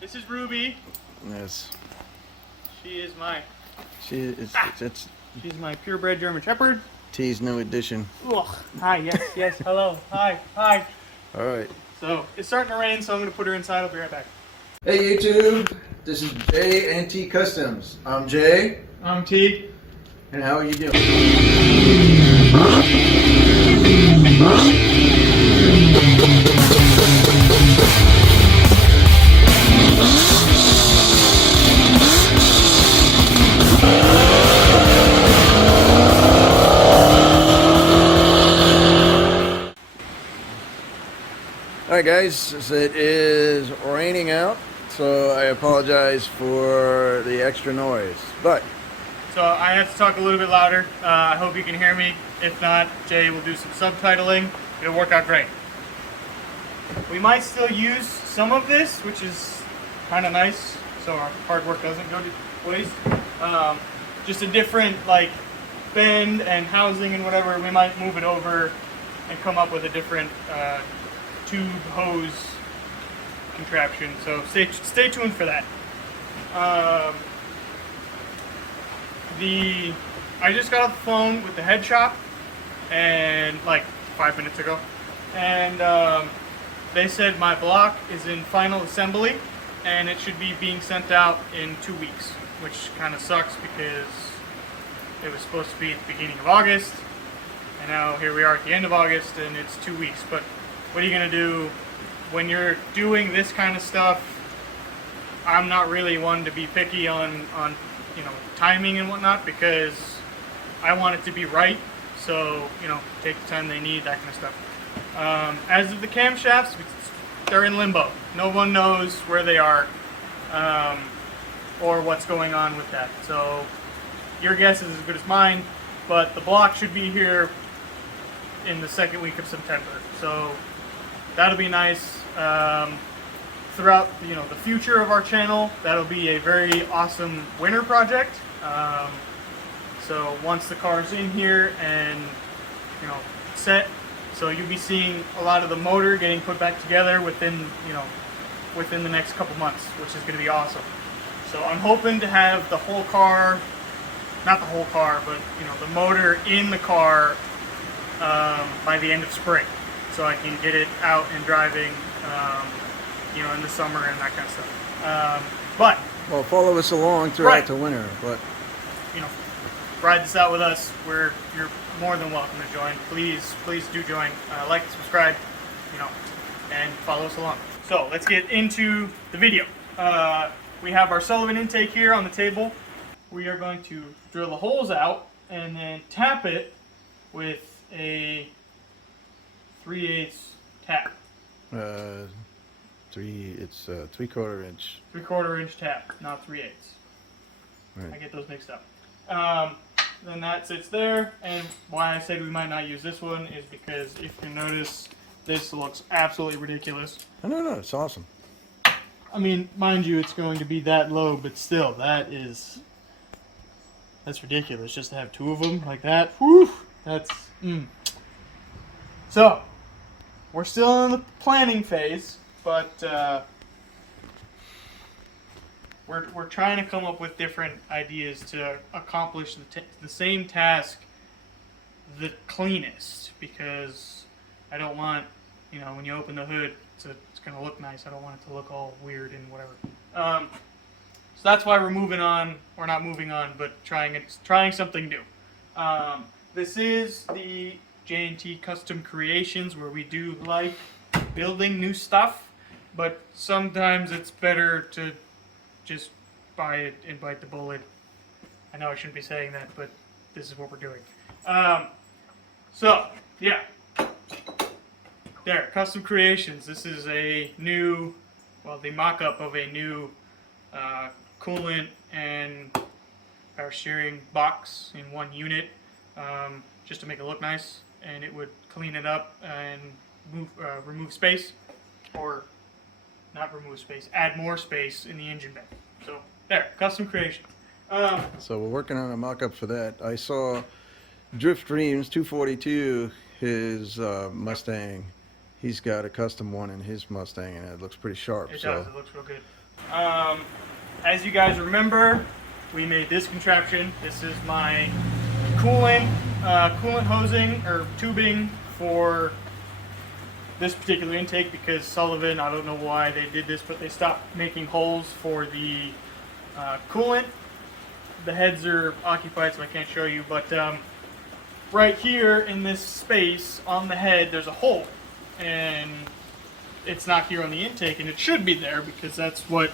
This is Ruby. Yes. She is my. It's She's my purebred German Shepherd. T's new edition. Ugh. Hi. Yes. Hello. Hi. All right. So it's starting to rain, so I'm gonna put her inside. I'll be right back. Hey YouTube, this is Jay and T Customs. I'm Jay. I'm T. And how are you doing? Alright guys, it is raining out, so I apologize for the extra noise, but So I have to talk a little bit louder. I hope you can hear me. If not, Jay will do some subtitling. It'll work out great. We might still use some of this, which is kind of nice, so our hard work doesn't go to waste. Just a different like bend and housing and whatever. We might move it over and come up with a different tube hose contraption. So stay tuned for that. I just got off the phone with the head shop and like 5 minutes ago, and they said my block is in final assembly and it should be being sent out in 2 weeks, which kind of sucks because it was supposed to be at the beginning of August, and now here we are at the end of August and it's 2 weeks. But what are you gonna do when you're doing this kind of stuff? I'm not really one to be picky on timing and whatnot, because I want it to be right. So take the time they need, that kind of stuff. As of the camshafts, they're in limbo. No one knows where they are or what's going on with that. So your guess is as good as mine, but the block should be here in the second week of September. So that'll be nice. Throughout the future of our channel, that'll be a very awesome winter project. So once the car's in here and set, so you'll be seeing a lot of the motor getting put back together within the next couple months, which is going to be awesome. So I'm hoping to have the whole car, not the whole car, but the motor in the car by the end of spring, so I can get it out and driving in the summer and that kind of stuff. Well, follow us along throughout the winter, but ride this out with us. You're more than welcome to join. Please do join. Like and subscribe, and follow us along. So let's get into the video. We have our Sullivan intake here on the table. We are going to drill the holes out and then tap it with a 3/8 tap. It's 3/4 inch. 3/4 inch tap, not 3/8. Right. I get those mixed up. Then that sits there, and why I said we might not use this one is because if you notice, this looks absolutely ridiculous. No, it's awesome. I mean, mind you, it's going to be that low, but still, that's ridiculous. Just to have two of them like that, whew, that's. So, we're still in the planning phase, but we're trying to come up with different ideas to accomplish the same task the cleanest, because I don't want, when you open the hood, it's going to look nice. I don't want it to look all weird and whatever. So that's why we're moving on. We're not moving on, but trying something new. This is the J&T Custom Creations, where we do like building new stuff, but sometimes it's better to just buy it and bite the bullet. I know I shouldn't be saying that, but this is what we're doing. So yeah, there, Custom Creations. This is a new, the mock-up of a new coolant and power steering box in one unit, just to make it look nice, and it would clean it up and remove space, or not remove space, add more space in the engine bay. So there, Custom Creation. So we're working on a mock-up for that. I saw DriftDreams242, his Mustang. He's got a custom one in his Mustang, and it looks pretty sharp. It does. It looks real good. As you guys remember, we made this contraption. This is my coolant hosing or tubing for this particular intake because Sullivan, I don't know why they did this, but they stopped making holes for the coolant. The heads are occupied, so I can't show you, but right here in this space on the head, there's a hole, and it's not here on the intake, and it should be there because that's what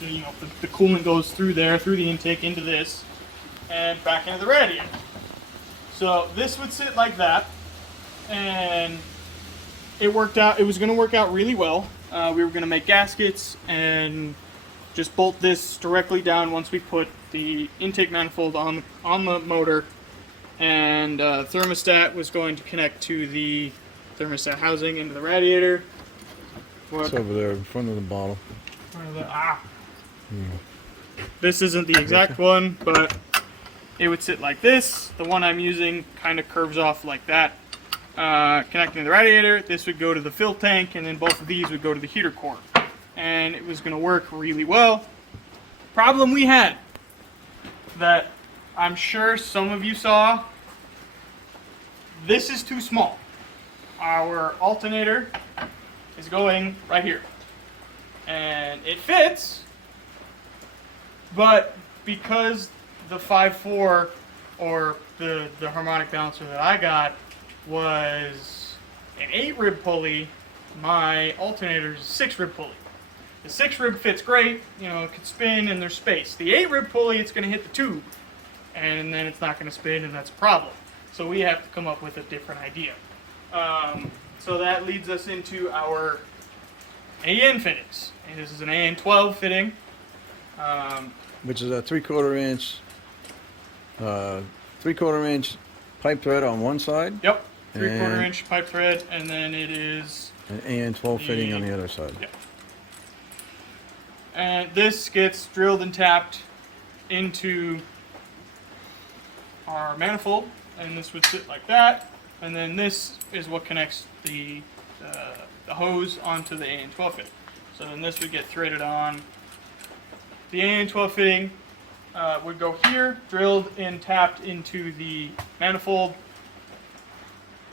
the coolant goes through there, through the intake into this, and back into the radiator. So this would sit like that, and it worked out. It was going to work out really well. We were going to make gaskets and just bolt this directly down once we put the intake manifold on the motor, and thermostat was going to connect to the thermostat housing into the radiator. It's over there in front of the bottle. This isn't the exact one, but it would sit like this. The one I'm using kind of curves off like that. Connecting to the radiator, this would go to the fill tank, and then both of these would go to the heater core. And it was going to work really well. Problem we had, that I'm sure some of you saw, this is too small. Our alternator is going right here. And it fits, but because the 5.4 or the harmonic balancer that I got was an 8-rib pulley, my alternator is a 6-rib pulley. The 6-rib fits great, it could spin and there's space. The 8-rib pulley, it's going to hit the tube, and then it's not going to spin, and that's a problem. So we have to come up with a different idea. So that leads us into our AN fittings. And this is an AN 12 fitting. Which is a 3/4 inch pipe thread on one side. Yep, 3/4 inch pipe thread, and then it is an AN 12 fitting on the other side. Yep. And this gets drilled and tapped into our manifold, and this would sit like that. And then this is what connects the hose onto the AN 12 fitting. So then this would get threaded on. The AN 12 fitting would go here, drilled and tapped into the manifold.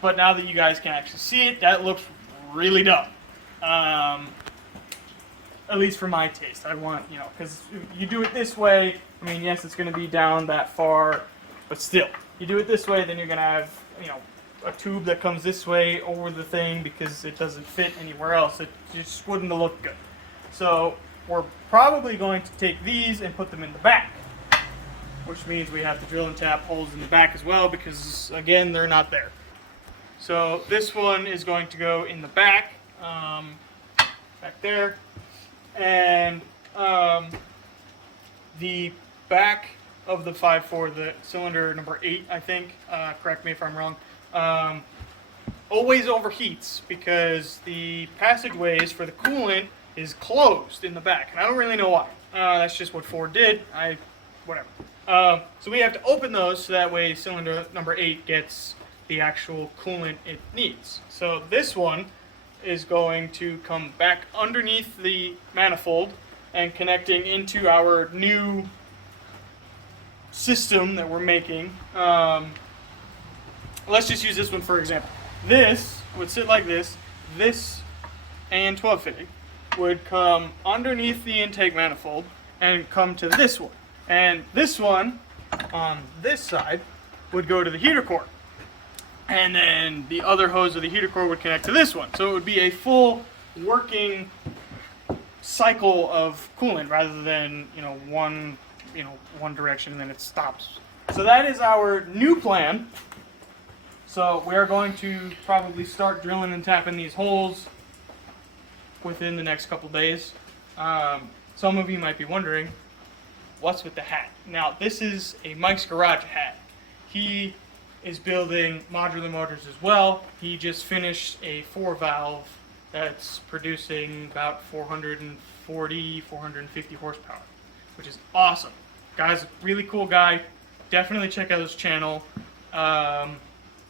But now that you guys can actually see it, that looks really dumb. At least for my taste. I want, because you do it this way, I mean, yes, it's going to be down that far, but still. You do it this way, then you're going to have, a tube that comes this way over the thing because it doesn't fit anywhere else. It just wouldn't look good. So we're probably going to take these and put them in the back, which means we have to drill and tap holes in the back as well because, again, they're not there. So this one is going to go in the back, back there, and the back of the 5.4, the cylinder number 8, I think, correct me if I'm wrong, always overheats because the passageways for the coolant is closed in the back, and I don't really know why. That's just what Ford did. Whatever. So we have to open those so that way cylinder number 8 gets the actual coolant it needs. So this one is going to come back underneath the manifold and connecting into our new system that we're making. Let's just use this one for example. This would sit like this. This AN 12 fitting would come underneath the intake manifold and come to this one. And this one on this side would go to the heater core. And then the other hose of the heater core would connect to this one. So it would be a full working cycle of coolant rather than, one direction and then it stops. So that is our new plan. So we are going to probably start drilling and tapping these holes within the next couple days. Some of you might be wondering, what's with the hat? Now, this is a Mikes Garage hat. He is building modular motors as well. He just finished a 4-valve that's producing about 440, 450 horsepower, which is awesome. Guy's a really cool guy. Definitely check out his channel.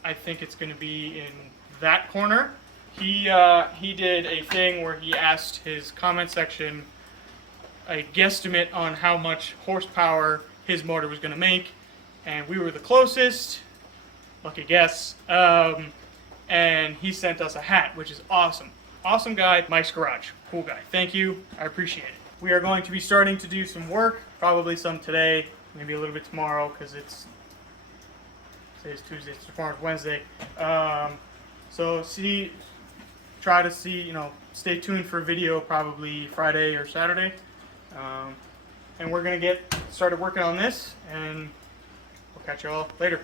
I think it's going to be in that corner. He did a thing where he asked his comment section a guesstimate on how much horsepower his motor was going to make, and we were the closest. Lucky guess. And he sent us a hat, which is awesome. Awesome guy, Mikes Garage. Cool guy. Thank you. I appreciate it. We are going to be starting to do some work, probably some today, maybe a little bit tomorrow, because today's Tuesday, so tomorrow's Wednesday. So try to see, stay tuned for a video probably Friday or Saturday. And we're going to get started working on this, and we'll catch you all later.